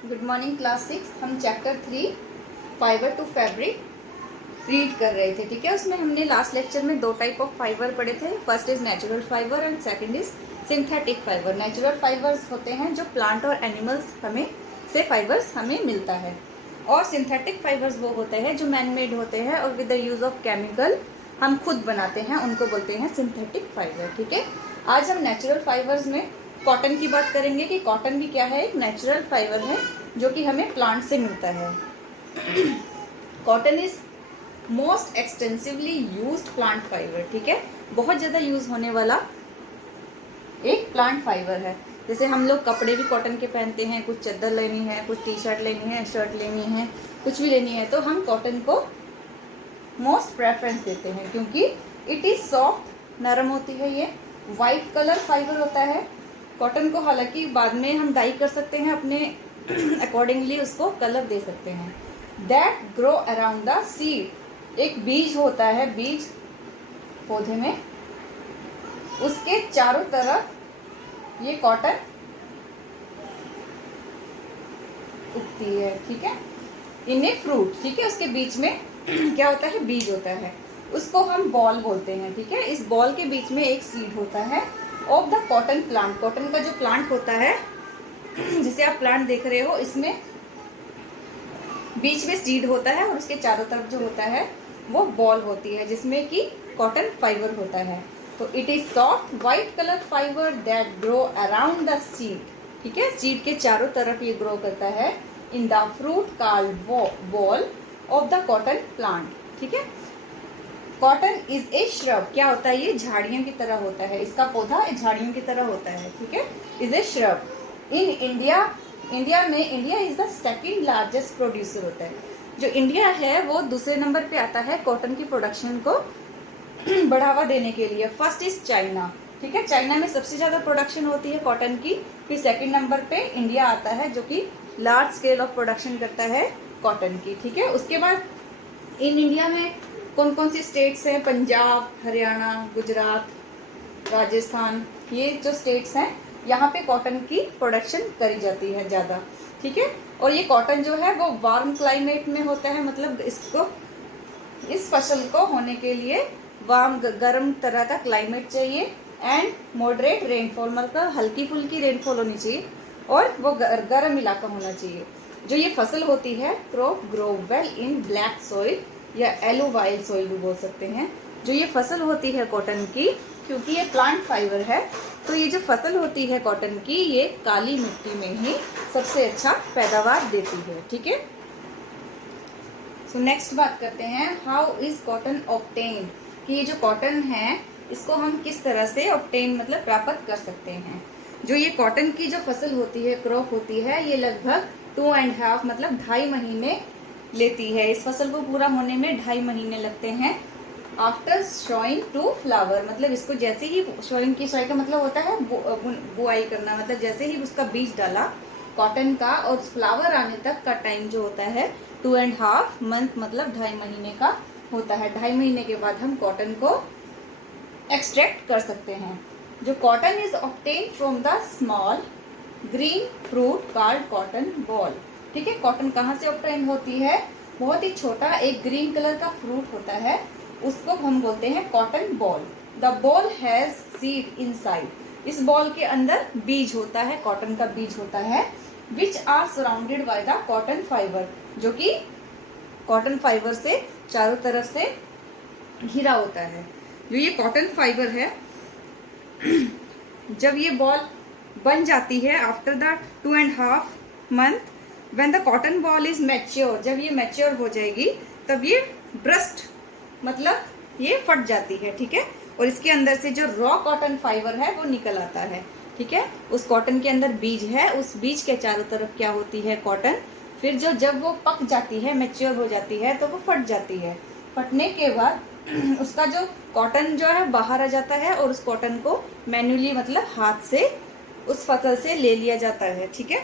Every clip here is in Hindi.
Good morning class 6। हम chapter 3 fibre to fabric read कर रहे थे। ठीक है, उसमें हमने लास्ट लेक्चर में दो टाइप ऑफ फाइबर पढ़े थे। First is natural fibre and second is synthetic fibre. Natural fibres होते हैं जो प्लांट और एनिमल्स से फाइबर्स हमें मिलता है, और सिंथेटिक फाइबर्स वो होते हैं जो मैन मेड होते हैं और with the use of chemical हम खुद बनाते हैं, उनको बोलते हैं सिंथेटिक फाइबर। ठीक है, आज हम नेचुरल फाइबर्स में कॉटन की बात करेंगे कि कॉटन भी क्या है, एक नेचुरल फाइबर है जो कि हमें प्लांट से मिलता है। Cotton is most extensively used plant fibre. ठीक है, बहुत ज्यादा यूज होने वाला एक प्लांट फाइबर है। जैसे हम लोग कपड़े भी कॉटन के पहनते हैं, कुछ चादर लेनी है, कुछ टी शर्ट लेनी है, शर्ट लेनी है, कुछ भी लेनी है तो हम कॉटन को मोस्ट प्रेफरेंस देते हैं क्योंकि इट इज सॉफ्ट, नरम होती है। ये वाइट कलर फाइबर होता है कॉटन को, हालांकि बाद में हम डाई कर सकते हैं अपने अकॉर्डिंगली, उसको कलर दे सकते हैं। That grow around the seed, एक बीज होता है, बीज पौधे में, उसके चारों तरफ ये कॉटन उगती है। ठीक है, इन ए फ्रूट। ठीक है, उसके बीच में क्या होता है, बीज होता है, उसको हम बॉल बोलते हैं। ठीक है, इस बॉल के बीच में एक सीड होता है of the cotton plant. Cotton का जो प्लांट होता है जिसे आप प्लांट देख रहे हो, इसमें बीच में सीड होता है और उसके चारों तरफ जो होता है वो बॉल होती है जिसमें कि कॉटन फाइबर होता है। तो it is soft white colour fibre that grow around the seed. ठीक है, सीड के चारों तरफ ये ग्रो करता है in the fruit called ball of the cotton plant. ठीक है, कॉटन इज ए श्रब। क्या होता है, ये झाड़ियों की तरह होता है, इसका पौधा झाड़ियों की तरह होता है। ठीक है, is a shrub. In India में India is the second largest producer होता है। जो इंडिया है वो दूसरे नंबर पे आता है कॉटन की प्रोडक्शन को बढ़ावा देने के लिए। First is China. ठीक है, चाइना में सबसे ज्यादा प्रोडक्शन होती है कॉटन की, फिर सेकंड नंबर पे इंडिया आता है जो कि लार्ज स्केल ऑफ प्रोडक्शन करता है कॉटन की। ठीक है, उसके बाद इन इंडिया में कौन कौन सी स्टेट्स हैं, पंजाब, हरियाणा, गुजरात, राजस्थान, ये जो स्टेट्स हैं यहाँ पे कॉटन की प्रोडक्शन करी जाती है ज़्यादा। ठीक है, और ये कॉटन जो है वो वार्म क्लाइमेट में होता है, मतलब इस फसल को होने के लिए वार्म गर्म तरह का क्लाइमेट चाहिए एंड मॉडरेट रेनफॉल, मतलब हल्की फुल्की रेनफॉल होनी चाहिए और वो गर्म इलाका होना चाहिए। जो ये फसल होती है crop grow well in black soil या एलोवाइल सॉइल भी बोल सकते हैं। जो ये फसल होती है कॉटन की, क्योंकि ये प्लांट फाइबर है तो ये जो फसल होती है कॉटन की, ये काली मिट्टी में ही सबसे अच्छा पैदावार देती है। ठीक है, सो नेक्स्ट बात करते हैं हाउ इज कॉटन ऑब्टेन्ड, कि ये जो कॉटन है इसको हम किस तरह से ऑब्टेन मतलब प्राप्त कर सकते हैं। जो ये कॉटन की जो फसल होती है, क्रॉप होती है, ये लगभग 2.5 मतलब 2.5 महीने लेती है। इस फसल को पूरा होने में 2.5 महीने लगते हैं। आफ्टर शोइंग टू फ्लावर, मतलब इसको जैसे ही शोइंग की, शोइंग का मतलब होता है बुआई करना, मतलब जैसे ही उसका बीज डाला कॉटन का और फ्लावर आने तक का टाइम जो होता है 2.5 मंथ मतलब 2.5 महीने का होता है। 2.5 महीने के बाद हम कॉटन को एक्सट्रैक्ट कर सकते हैं। जो cotton is obtain from the small green fruit called cotton ball. ठीक है, कॉटन कहाँ से ऑब्टेन होती है, बहुत ही छोटा एक ग्रीन कलर का फ्रूट होता है, उसको हम बोलते हैं cotton ball. The ball has seed inside, इस बॉल के अंदर बीज होता है, कॉटन का बीज होता है, which are surrounded by the cotton fibre, जो कि कॉटन फाइबर से चारों तरफ से घिरा होता है। जो ये कॉटन फाइबर है जब ये बॉल बन जाती है after the 2.5 month, when the cotton ball is mature, जब ये मैच्योर हो जाएगी तब ये ब्रस्ट मतलब ये फट जाती है। ठीक है, और इसके अंदर से जो रॉ कॉटन फाइबर है वो निकल आता है। ठीक है, उस कॉटन के अंदर बीज है, उस बीज के चारों तरफ क्या होती है, कॉटन। फिर जब वो पक जाती है, मैच्योर हो जाती है, तो वो फट जाती है। फटने के बाद उसका जो कॉटन जो है बाहर आ जाता है और उस कॉटन को मैन्युअली मतलब हाथ से उस फसल से ले लिया जाता है। ठीक है,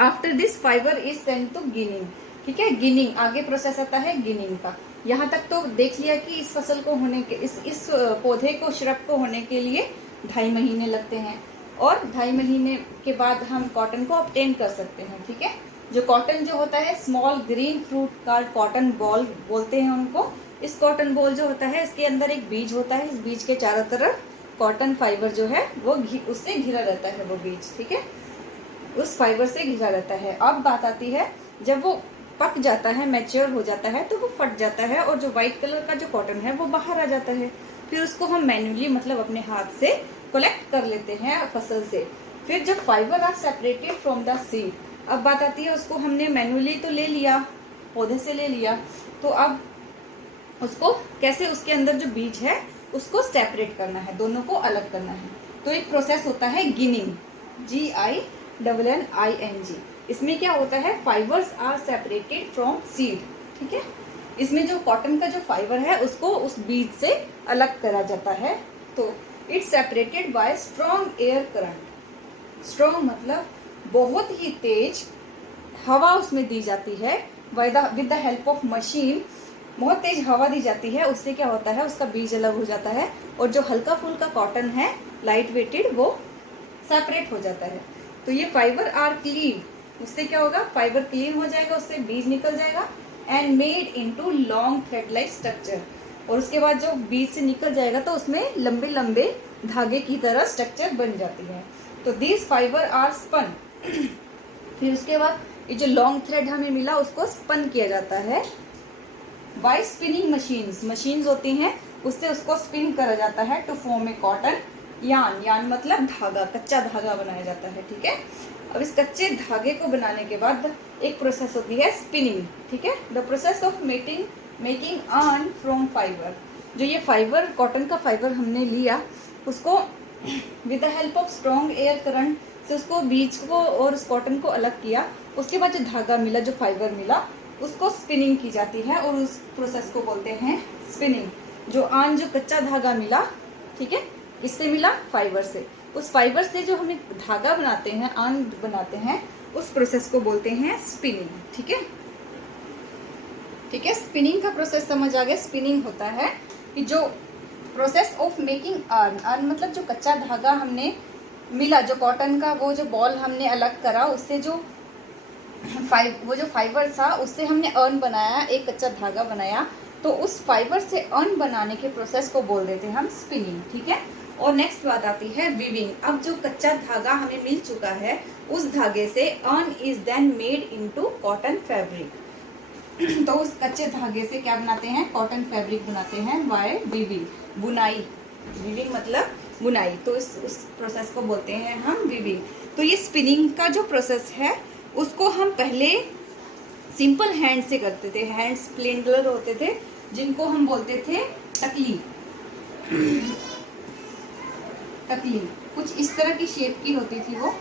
after this fibre is sent to ginning. ठीक है, गिनिंग आगे प्रोसेस आता है गिनिंग का। यहाँ तक तो देख लिया कि इस फसल को होने के इस पौधे को, श्रब को होने के लिए 2.5 महीने लगते हैं। और 2.5 महीने के बाद हम कॉटन को ऑब्टेन कर सकते हैं। ठीक है, जो कॉटन जो होता है स्मॉल ग्रीन फ्रूट का कॉटन बॉल बोलते हैं उनको। इस कॉटन बॉल जो होता है इसके अंदर एक बीज होता है, इस बीज के चारों तरफ कॉटन फाइबर जो है वो उससे घिरा रहता है वो बीज। ठीक है, उस फाइबर से घिरा रहता है। अब बात आती है जब वो पक जाता है, मैच्योर हो जाता है, तो वो फट जाता है और जो व्हाइट कलर का जो कॉटन है वो बाहर आ जाता है। फिर उसको हम मैन्युअली मतलब अपने हाथ से कलेक्ट कर लेते हैं फसल से। फिर जब fibre are separated from the seed, अब बात आती है उसको हमने मैन्युअली तो ले लिया, पौधे से ले लिया, तो अब उसको कैसे उसके अंदर जो बीज है उसको सेपरेट करना है, दोनों को अलग करना है। तो एक प्रोसेस होता है गिनिंग, GINNING। इसमें क्या होता है, fibres are separated from seed. ठीक है, इसमें जो कॉटन का जो फाइबर है उसको उस बीज से अलग करा जाता है। तो it's separated by strong air current. Strong मतलब बहुत ही तेज हवा उसमें दी जाती है, with the help of machine. बहुत तेज हवा दी जाती है, उससे क्या होता है उसका बीज अलग हो जाता है और जो हल्का फुल्का कॉटन है लाइट वेटेड वो सेपरेट हो जाता है। तो ये फाइबर आर क्लीन, उससे क्या होगा, फाइबर क्लीन हो जाएगा, उससे बीज निकल जाएगा and made into long thread like structure. और उसके बाद जो बीज से निकल जाएगा तो उसमें लंबे लंबे धागे की तरह स्ट्रक्चर बन जाती है। तो दिस फाइबर आर स्पन। फिर उसके बाद ये जो लॉन्ग थ्रेड हमें मिला उसको स्पन किया जाता है बाय स्पिनिंग मशीन्स होती हैं, उससे उसको स्पिन करा जाता है to form A cotton yarn. यान मतलब धागा, कच्चा धागा बनाया जाता है। ठीक है, अब इस कच्चे धागे को बनाने के बाद एक प्रोसेस होती है स्पिनिंग। ठीक है, the process of making earn from fibre. जो ये फाइबर कॉटन का फाइबर हमने लिया उसको with the help of strong air current से उसको बीज को और उस कॉटन को अलग किया। उसके बाद जो धागा मिला, जो फाइबर मिला, उसको स्पिनिंग की जाती है और उस प्रोसेस को बोलते हैं स्पिनिंग। जो जो कच्चा धागा मिला, ठीक है, इससे मिला फाइबर से, उस फाइबर से जो हमें धागा बनाते हैं, बनाते हैं, उस प्रोसेस को बोलते हैं स्पिनिंग। ठीक है, ठीक है, स्पिनिंग का प्रोसेस समझ आ गया। स्पिनिंग होता है कि जो प्रोसेस ऑफ मेकिंग अर्न मतलब जो कच्चा धागा हमने मिला, जो कॉटन का वो जो बॉल हमने अलग करा, उससे जो वो जो फाइबर था उससे हमने अर्न बनाया, एक कच्चा धागा बनाया, तो उस फाइबर से अर्न बनाने के प्रोसेस को बोल देते हैं हम स्पिनिंग। ठीक है, और नेक्स्ट बात आती है वीविंग। अब जो कच्चा धागा हमें मिल चुका है उस धागे से yarn is then made into cotton fabric. तो उस कच्चे धागे से क्या बनाते हैं, कॉटन फैब्रिक बनाते हैं बाय वीविंग, बुनाई। वीविंग मतलब बुनाई, तो उस प्रोसेस को बोलते हैं हम वीविंग। तो ये स्पिनिंग का जो प्रोसेस है उसको हम पहले सिंपल हैंड से करते थे। हैंड्स प्लेन कलर होते थे जिनको हम बोलते थे तकली। तकली कुछ इस तरह की शेप की होती थी वो।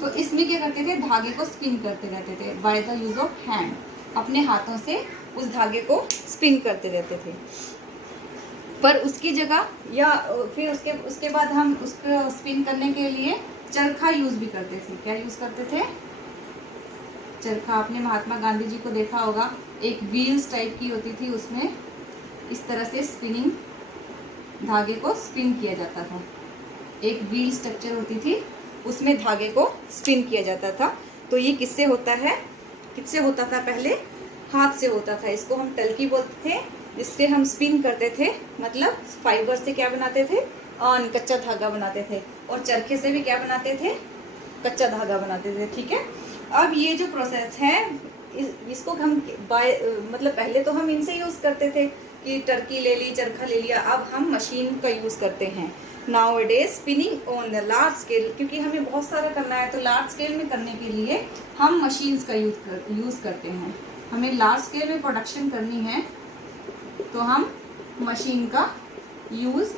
तो इसमें क्या करते थे, धागे को स्पिन करते रहते थे by the use of hand. अपने हाथों से उस धागे को स्पिन करते रहते थे। पर उसकी जगह या फिर उसके बाद हम उसको स्पिन करने के लिए चरखा यूज भी करते थे। क्या यूज करते थे, चरखा। आपने महात्मा गांधी जी को देखा होगा, एक व्हील्स टाइप की होती थी, उसमें इस तरह से स्पिनिंग, धागे को स्पिन किया जाता था। एक व्हील स्ट्रक्चर होती थी, उसमें धागे को स्पिन किया जाता था। तो ये किससे होता है, किससे होता था, पहले हाथ से होता था। इसको हम टल्की बोलते थे, जिससे हम स्पिन करते थे, मतलब फाइबर से क्या बनाते थे, कच्चा धागा बनाते थे। और चरखे से भी क्या बनाते थे, कच्चा धागा बनाते थे। ठीक है, अब ये जो प्रोसेस है इसको हम मतलब पहले तो हम इनसे यूज करते थे कि टर्की ले ली, चरखा ले लिया। अब हम मशीन का यूज करते हैं now days spinning on the large scale. क्योंकि हमें बहुत सारा करना है तो लार्ज स्केल में करने के लिए हम मशीन्स का यूज करते हैं। हमें लार्ज स्केल में प्रोडक्शन करनी है तो हम मशीन का यूज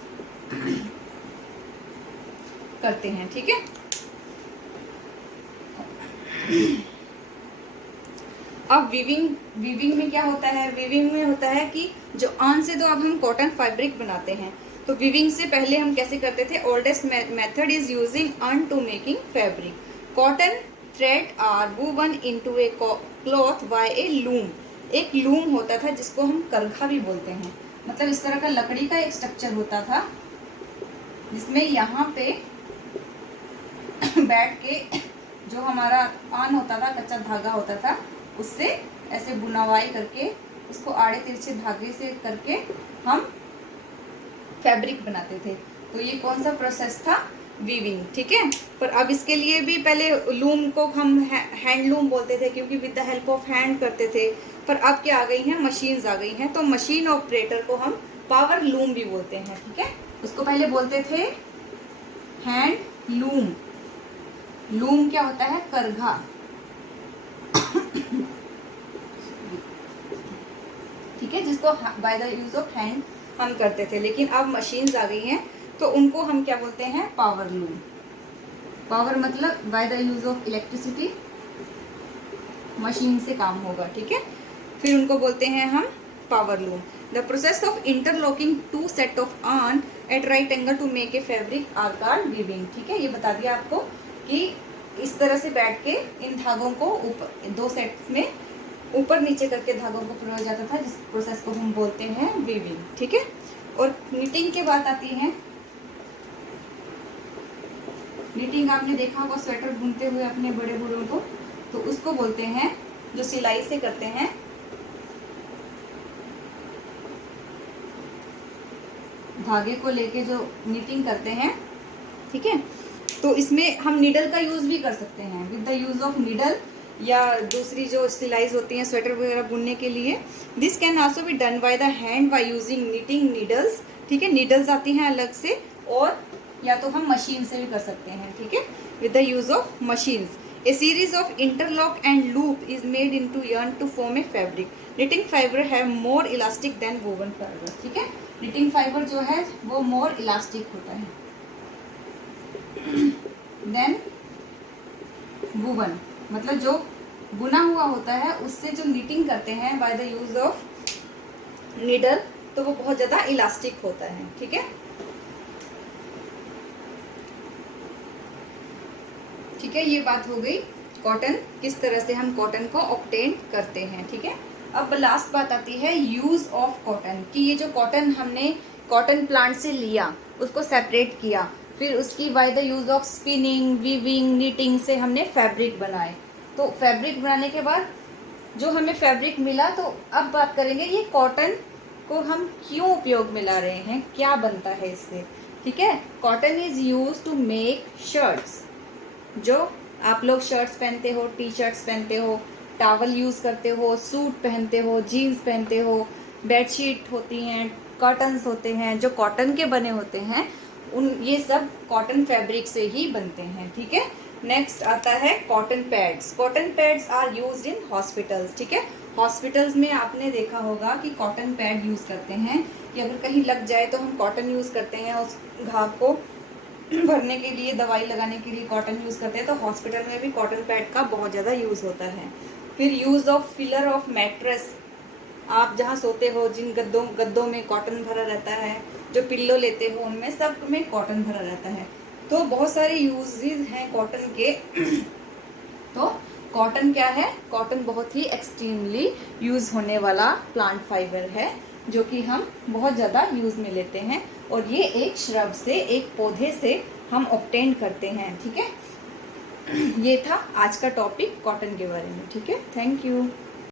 करते हैं। ठीक है, अब वीविंग में क्या होता है, वीविंग में होता है कि जो आन से तो अब हम कॉटन फैब्रिक बनाते हैं। तो वीविंग से पहले हम कैसे करते थे, oldest method is using yarn to making fabric. Cotton thread are woven into a cloth by a loom. एक लूम होता था जिसको हम करघा भी बोलते हैं, मतलब इस तरह का लकड़ी का एक स्ट्रक्चर होता था जिसमें यहाँ पे बैठ के जो हमारा आन होता था, कच्चा धागा होता था, उससे ऐसे बुनाई करके उसको आड़े तिरछे धागे से करके हम फैब्रिक बनाते थे। तो ये कौन सा प्रोसेस था? वीविंग, ठीक है। पर अब इसके लिए भी पहले लूम को हम हैंडलूम बोलते थे, क्योंकि with the help of hand करते थे। पर अब क्या आ गई हैं? मशीन्स आ गई हैं। तो मशीन ऑपरेटर को हम पावर लूम भी बोलते हैं, ठीक है। उसको पहले बोलते थे हैंड लूम। लूम क्या होता है? करघा। ठीक है, जिसको by the use of hand हम करते थे। लेकिन अब मशीन्स आ गई हैं, तो उनको हम क्या बोलते हैं? Power loom. पावर मतलब by the use of electricity, machine से काम होगा, ठीक है। फिर उनको बोलते हैं हम power loom. The process of interlocking two set of yarn at right angle to make a fabric are called weaving, ठीक है। ये बता दिया आपको कि इस तरह से बैठ के इन धागों को ऊपर 2 सेट में ऊपर नीचे करके धागों को पिरोया जाता था, जिस प्रोसेस को हम बोलते हैं वीविंग, ठीक है। और नीटिंग की बात आती है। नीटिंग आपने देखा होगा स्वेटर बुनते हुए अपने बड़े बूढ़ों को, तो उसको बोलते हैं जो सिलाई से करते हैं, धागे को लेके जो नीटिंग करते हैं, ठीक है। तो इसमें हम नीडल का यूज भी कर सकते हैं, with the use of needle, या दूसरी जो सिलाईज होती हैं स्वेटर वगैरह बुनने के लिए। This can also be done by the hand by using knitting needles, ठीक है। नीडल्स आती हैं अलग से, और या तो हम मशीन से भी कर सकते हैं, ठीक है, with the use of machines. A series of interlock and loop is made into yarn to form a fabric. Knitting fibre have more elastic than woven fibre, ठीक है। निटिंग फाइबर जो है वो मोर इलास्टिक होता है देन वोवन, मतलब जो बुना हुआ होता है उससे जो नीटिंग करते हैं by the use of needle, तो वो बहुत ज्यादा इलास्टिक होता है, ठीक है। ठीक है, ये बात हो गई कॉटन, किस तरह से हम कॉटन को ऑब्टेन करते हैं, ठीक है। अब लास्ट बात आती है यूज ऑफ कॉटन, कि ये जो कॉटन हमने कॉटन प्लांट से लिया, उसको सेपरेट किया, फिर उसकी by the use of spinning, weaving, knitting से हमने फैब्रिक बनाए। तो फैब्रिक बनाने के बाद जो हमें फैब्रिक मिला, तो अब बात करेंगे ये कॉटन को हम क्यों उपयोग में ला रहे हैं, क्या बनता है इससे, ठीक है। Cotton is use to make shirts. जो आप लोग शर्ट्स पहनते हो, टी शर्ट्स पहनते हो, टॉवल यूज करते हो, सूट पहनते हो, जीन्स पहनते हो, बेडशीट होती हैं, कर्टन्स होते हैं, जो कॉटन के बने होते हैं, ये सब कॉटन फैब्रिक से ही बनते हैं, ठीक है। नेक्स्ट आता है cotton pads. Cotton pads are used in hospitals, ठीक है। हॉस्पिटल्स में आपने देखा होगा कि कॉटन पैड यूज करते हैं, कि अगर कहीं लग जाए तो हम कॉटन यूज करते हैं, उस घाव को भरने के लिए, दवाई लगाने के लिए कॉटन यूज करते हैं। तो हॉस्पिटल में भी कॉटन पैड का बहुत ज्यादा यूज होता है। फिर use of filler of mattress, आप जहाँ सोते हो, जिन गद्दों में कॉटन भरा रहता है, जो पिल्लो लेते हो उनमें सब में कॉटन भरा रहता है। तो बहुत सारे यूजेस हैं कॉटन के। तो कॉटन क्या है? कॉटन बहुत ही एक्सट्रीमली यूज होने वाला प्लांट फाइबर है, जो कि हम बहुत ज़्यादा यूज में लेते हैं, और ये एक श्रब से, एक पौधे से हम ऑब्टेन करते हैं, ठीक है। ये था आज का टॉपिक कॉटन के बारे में, ठीक है। Thank you.